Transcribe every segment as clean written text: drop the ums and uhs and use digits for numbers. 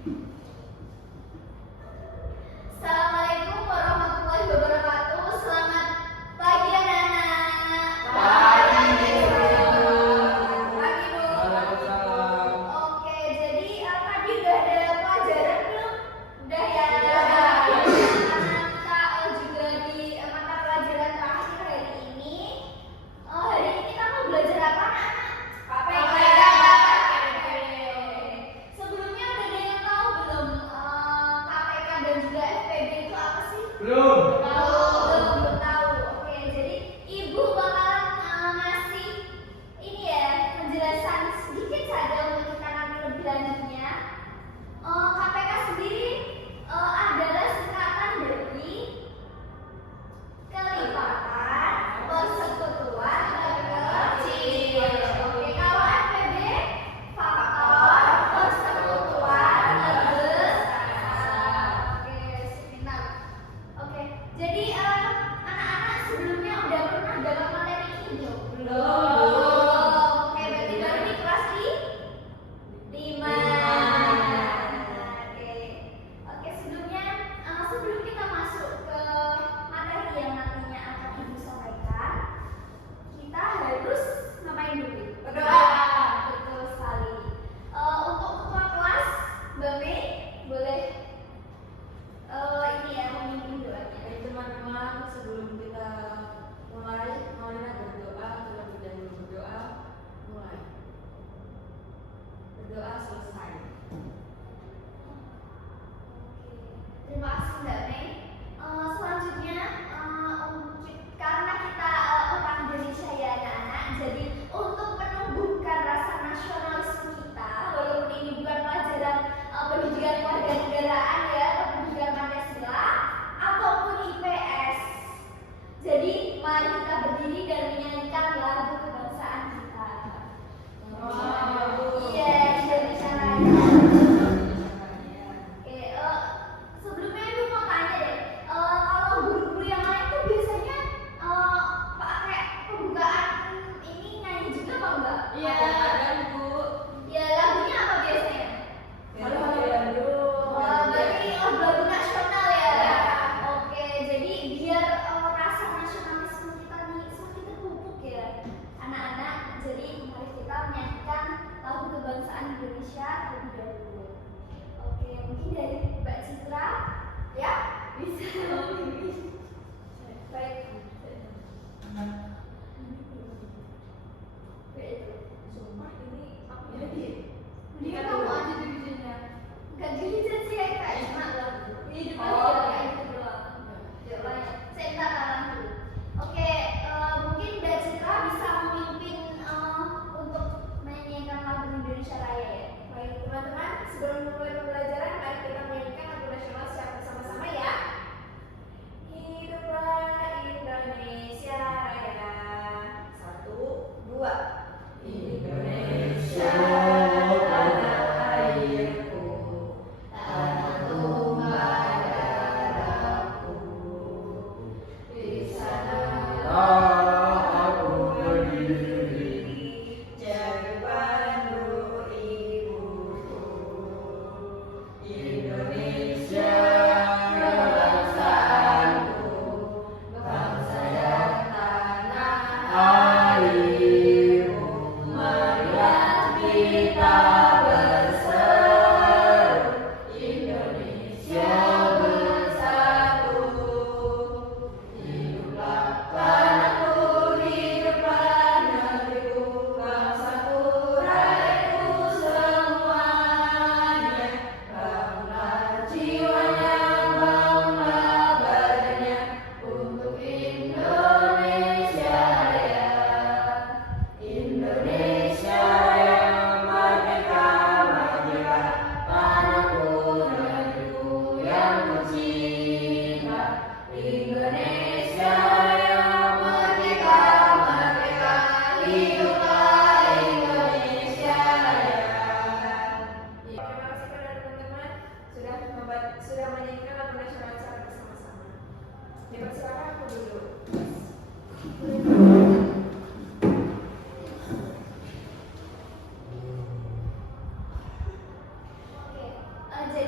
Assalamualaikum warahmatullahi wabarakatuh. Selamat pagi anak-anak. Pagi, Bu. Pagi, Bu. Waalaikumsalam. Oke, jadi tadi udah ada pelajaran belum? Udah ya. Karena kita juga di mata pelajaran terakhir hari ini. Hari ini kamu belajar apa, anak-anak? KPK. Sebelumnya udah ada yang tahu belum KPK dan juga FPB itu apa sih? Belum. Belum tahu. Oke, jadi Ibu bakalan ngasih ini ya penjelasan sedikit saja untuk kita nanti lebih lanjutnya. KPK sendiri adalah singkatan dari kelipatan persekutuan terkecil. Oke, kalau FPB faktor persekutuan terbesar. Oke, sebentar. Oke, jadi anak-anak sebelumnya udah pernah dapat materi ini belum? Oke, berarti baru di kelas 5. Oke, sebelum kita masuk ke materi yang nantinya akan Ibu sampaikan, kita harus ngapain dulu? Berdoa. Betul sekali. Untuk ketua kelas, Mbak Mei, boleh ini ya memimpin doanya. Baik teman-teman, sebelum kita mulai, marilah berdoa. Terlebih dahulu berdoa, mulai. Berdoa selesai. Terima kasih Mbak Mei. Selanjutnya karena kita orang Indonesia ya anak-anak, jadi untuk menumbuhkan rasa nasionalisme kita, walaupun ini bukan pelajaran pendidikan kewarganegaraan ya, atau pendidikan Pancasila ataupun IPS. Jadi mari kita berdiri dan menyanyikan lagu kebangsaan kita. Iya, Indonesia Raya. Oke, sebelumnya Ibu mau tanya deh, kalau guru-guru yang lain tuh biasanya pakai pembukaan ini nyanyi juga apa enggak? Ada, Bu. Ya lagunya apa biasanya? Halo Bandung. Berarti lagu nasional ya. Oke, jadi biar rasa nasionalisme kita nih semakin terpupuk ya, anak-anak. Jadi mari kita menyanyikan lagu kebangsaan Indonesia terlebih dahulu. Oke, mungkin dari Mbak Citra, ya bisa memimpin. Baik. Sumpah ini apa ya? Mendingan kamu aja dirinya. Enggak dirijen sih kayak cuma lagu. Ini cuma kayak gitu doang. Coba ya. Saya minta tangan dulu. Oke, mungkin Mbak Citra bisa memimpin untuk menyanyikan lagu Indonesia Raya ya. Baik teman-teman, sebelum memulai pembelajaran, mari kita menyanyikan lagu nasional secara bersama-sama ya. Hiduplah Indonesia Raya. 1, 2. Indonesia tanah airku, tanah tumpah darahku. Di sanalah aku berdiri, jadi pandu ibuku. Indonesia kebangsaanku, bangsa dan tanah airku. Marilah kita berseru, Indonesia bersatu. Hiduplah tanahku, hiduplah negeriku, bangsaku, rakyatku semuanya. Bangunlah jiwanya, bangunlah badannya untuk Indonesia Raya. Indonesia Raya, merdeka, merdeka, tanahku, negeriku yang kucinta. Indonesia Raya, merdeka, merdeka, hiduplah Indonesia Raya. Terima kasih kepada teman-teman sudah menyanyikan lagu nasional secara bersama-sama. Dipersilakan aku dulu. Oke,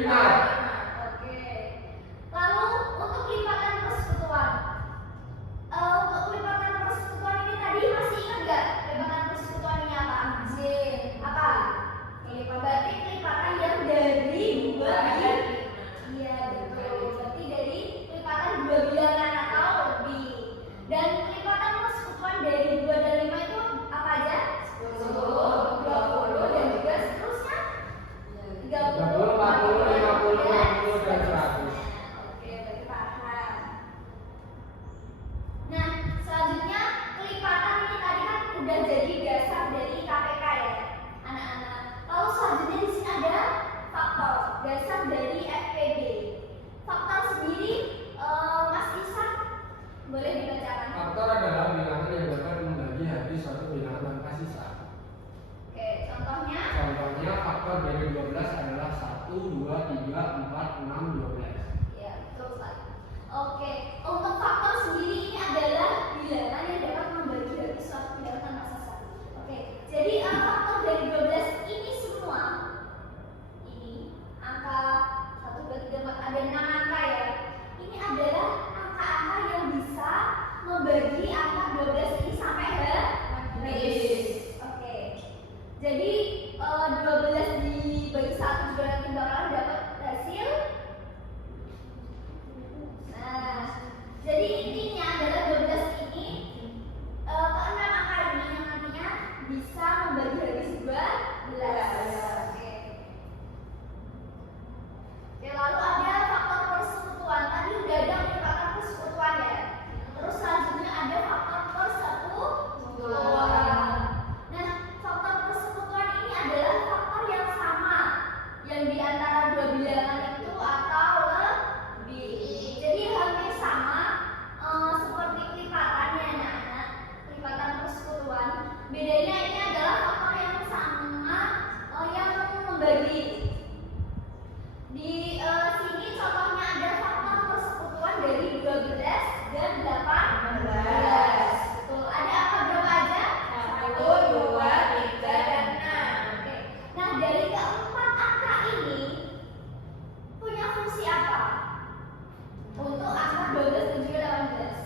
5. Oke. Lalu untuk lipatan persekutuan. Untuk lipatan persekutuan ini tadi masih ingat nggak? Lipatan persekutuan ini apa? Apa? Berarti lipatan yang dari dua bilangan. Iya betul. Berarti dari lipatan dua bilangan atau lebih. Dan lipatan persekutuan dari 2 dan 5 itu apa aja? 10, 20 dan juga seterusnya. 30, 40, 50, 60 dan 100. Oke, berarti paham. Nah, selanjutnya kelipatan ini tadi kan udah jadi dasar dari KPK ya, anak-anak. Lalu selanjutnya di sini ada faktor, dasar dari FPD. Faktor sendiri, Mas Isan boleh dibacakan. Faktor adalah bilangan yang dapat membagi habis suatu bilangan tanpa sisa. Oke, contohnya. Contohnya faktor dari 12 adalah 1, 2, 3, 4, 6, 12. Ya, betul sekali. Oke, untuk faktor sendiri ini adalah bilangan yang dapat membagi habis suatu bilangan tanpa sisa. Oke, jadi faktor dari 12 ini semua, ini angka 1, 2, 3, 4, ada 6 angka ya. Ini adalah angka-angka yang bisa membagi angka 12 ini sampai habis. Oke, jadi 12 dibagi 1 juga nanti bakalan dapat hasil. Nah, jadi intinya adalah 12 ini keenam angka ini yang nantinya bisa membagi habis 12. Oke. Oke, lalu ada faktor persekutuan. Tadi udah ada faktor persekutuan ya. Terus selanjutnya ada faktor persekutuan. Nah, faktor persekutuan ini adalah faktor yang sama yang di antara dua bilangan itu atau lebih. Jadi hampir sama seperti kelipatannya anak-anak, kelipatan persekutuan. Bedanya ini adalah faktor yang sama yang membagi. Di sini contohnya ada faktor persekutuan dari 12 dan 18. Betul. Ada apa berapa aja? 1, 2, 3, dan 6. Oke. Nah, dari keempat angka ini punya fungsi apa? Untuk angka 12 dan juga 18.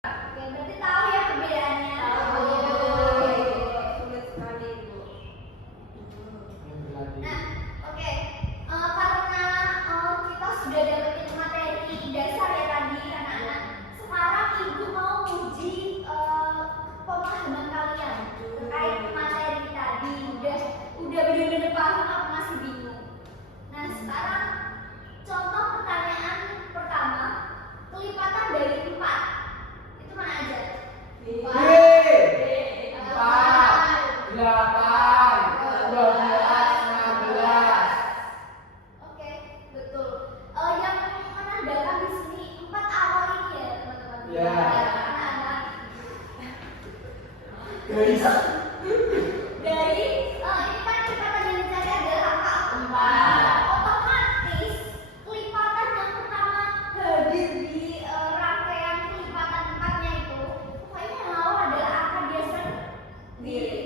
Oke, berarti tahu ya perbedaannya? Tahu. Oke. Sulit sekali, Bu. Yang berlatih. Nah, oke. Karena kita sudah dapetin materi dasar ya tadi anak-anak. Sekarang ibu mau uji pemahaman kalian terkait materi tadi. Udah benar-benar paham apa masih bingung? Nah, sekarang contoh pertanyaan pertama, kelipatan dari 4 itu mana aja? 4, 8, 12, 16. Oke, betul. Yang menandakan di sini 4 awal ini ya, teman-teman. Ya. Anak-anak. Guys. Dari ini kan kelipatan yang dicari adalah angka 4. Otomatis kelipatan yang pertama hadir di rangkaian kelipatan 4-nya itu, pokoknya yang awal adalah angka dia sendiri.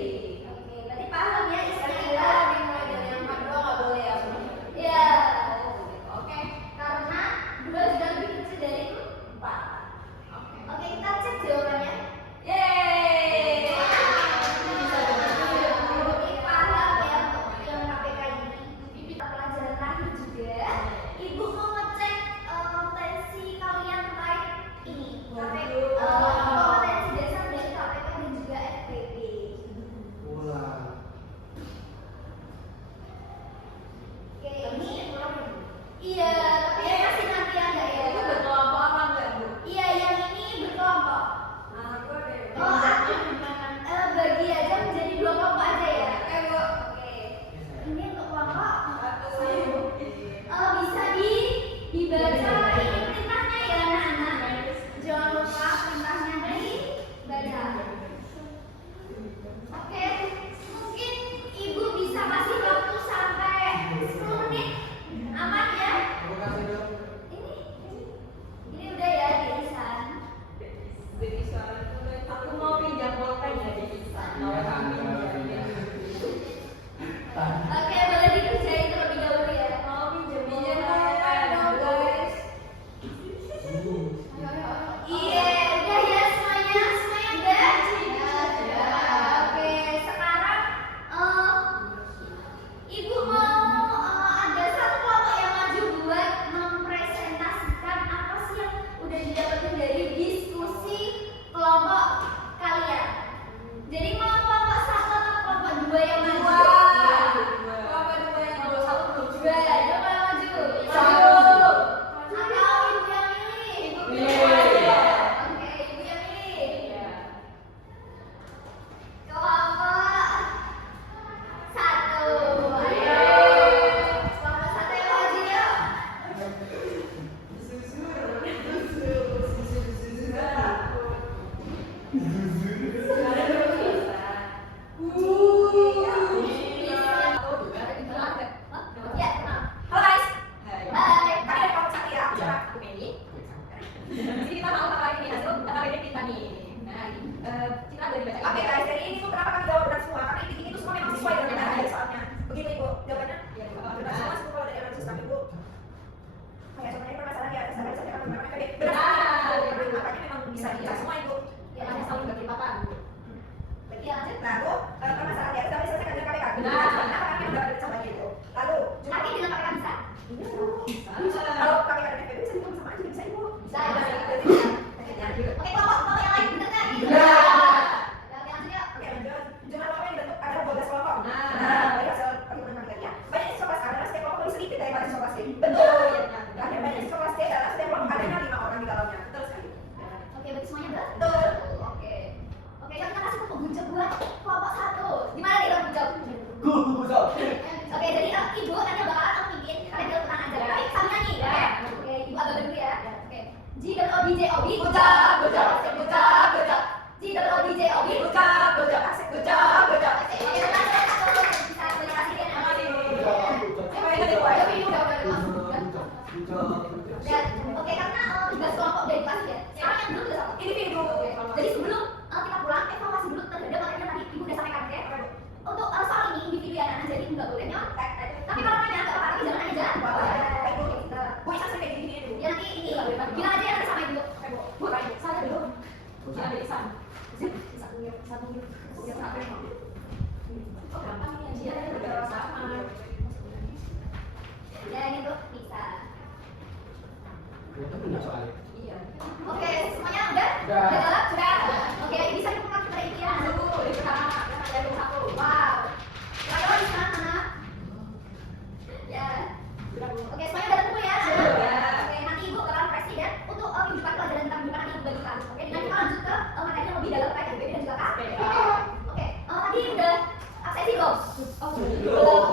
Oke, berarti paham ya istilah Dimulai dari yang 4 doang nggak boleh ya, Bu? ya. Oke, karena 2 sudah lebih kecil dari 4. Oke, kita cek jawabannya. Yeay. Oke, boleh dikerjain terlebih dahulu ya. Mau pinjam Pinjam motoran dong, guys. Iya, udah ya semuanya, semuanya udah. Ya, oke. Sekarang Ibu mau ada satu kelompok yang maju buat mempresentasikan apa sih yang udah didapetin dari diskusi kelompok kalian. Jadi mau kelompok satu atau kelompok dua yang maju? Kelompok dua yang Kalau satu belum Dua, coba maju. Satu. Atau ibu yang milih? Iya. Oke, ibu yang milih. Iya. Kelompok satu. Ayo. Kelompok satu yang maju yuk. Ya, kenal. Halo guys. Hai. Kami dari kelompok satu ya. Aku Penny. Jadi kita mau pakai ini hasil dari kita nih. Nah, kita ada dibaca. Oke guys, jadi ini tuh kenapa kami jawab benar semua? Karena ini tuh semua memang sesuai dengan yang ada soalnya. Begitu Ibu jawabannya? Iya, benar semua kalau dari analisis kami Ibu. Kayak contohnya permasalahan ya, saya akan mengatakan benar. Makanya memang bisa semua Ibu. Ya, hanya selalu bagi papan. Iya, lanjut. Nah, Bu, permasalahan ya, kita selesaikan dengan KPK. Benar. Kenapa kami mendapat sama gitu? Lalu, Nanti dengan KPK bisa? kalau KPK dan FPB bisa dihitung sama aja, bisa Ibu. Bisa, ya. Oke, Oke, kelompok yang lain bener nggak? Benar. Oke, lanjut yuk. lanjut. Jumlah kelompok yang dibentuk ada 12 kelompok. Nah. Dari hasil perhitungan kami ya. Banyak siswa kelas A adalah setiap kelompok lebih sedikit daripada siswa kelas C. Betul. Dan banyak siswa kelas C adalah setiap kelompok adanya 5 orang di dalamnya. Betul sekali. Oke, berarti semuanya betul? Betul. Oke. Oke, kita kasih tepuk bunceng buat kelompok satu. Gimana nih bunceng? Oke, jadi ibu nanti bakalan memimpin. Kalian jangan tenang aja. Tapi sambil nyanyi, ya. Oke, ibu agak dulu ya. Oke. G double O B J O B. Gocap, gocap, gocap, gocap. G double O B J O B. Gocap, gocap, asik, gocap, gocap. Oke, satu. Bisa terima kasih ya. Siapa yang tadi, Bu? Ayo, Ibu. Dan oke, karena tugas kelompok udah dikasih ya. Sekarang yang dulu udah sama. Individu. Jadi sebelum kita pulang, evaluasi dulu terhadap materi yang tadi ibu udah sampaikan, oke? Untuk soal ini individu ya, Nana, jadi nggak boleh nyontek. Tapi kalau nanya nggak apa-apa, tapi jangan nanya jalan. Bu, bisa sampai gini Bu. Ya nanti ini bilang aja yang sama ibu. Bu, saya dulu. Ya, ada Isan. Satu ya, satu ya. Ya, satu ya. Oh, gampang ini aja. Ya, sama. Ya ini tuh bisa. Ternyata punya soalnya. Iya. Oke, semuanya udah? Udah. Udah jawab? Sudah. Oke, bisa dibuka kepada ibu ya. Satu, di pertama. Yang satu. Wow. Lalu di sana. Ya. Sudah, Bu. Oke, semuanya udah ketemu ya? Sudah. Oke, nanti ibu bakalan presiden untuk menunjukkan pelajaran tentang pendidikan yang ibu bagikan. Oke, dan kita lanjut ke materi yang lebih dalam terkait dengan BPD dan juga KPK. Oke, tadi udah absensi belum? Oh, Belum.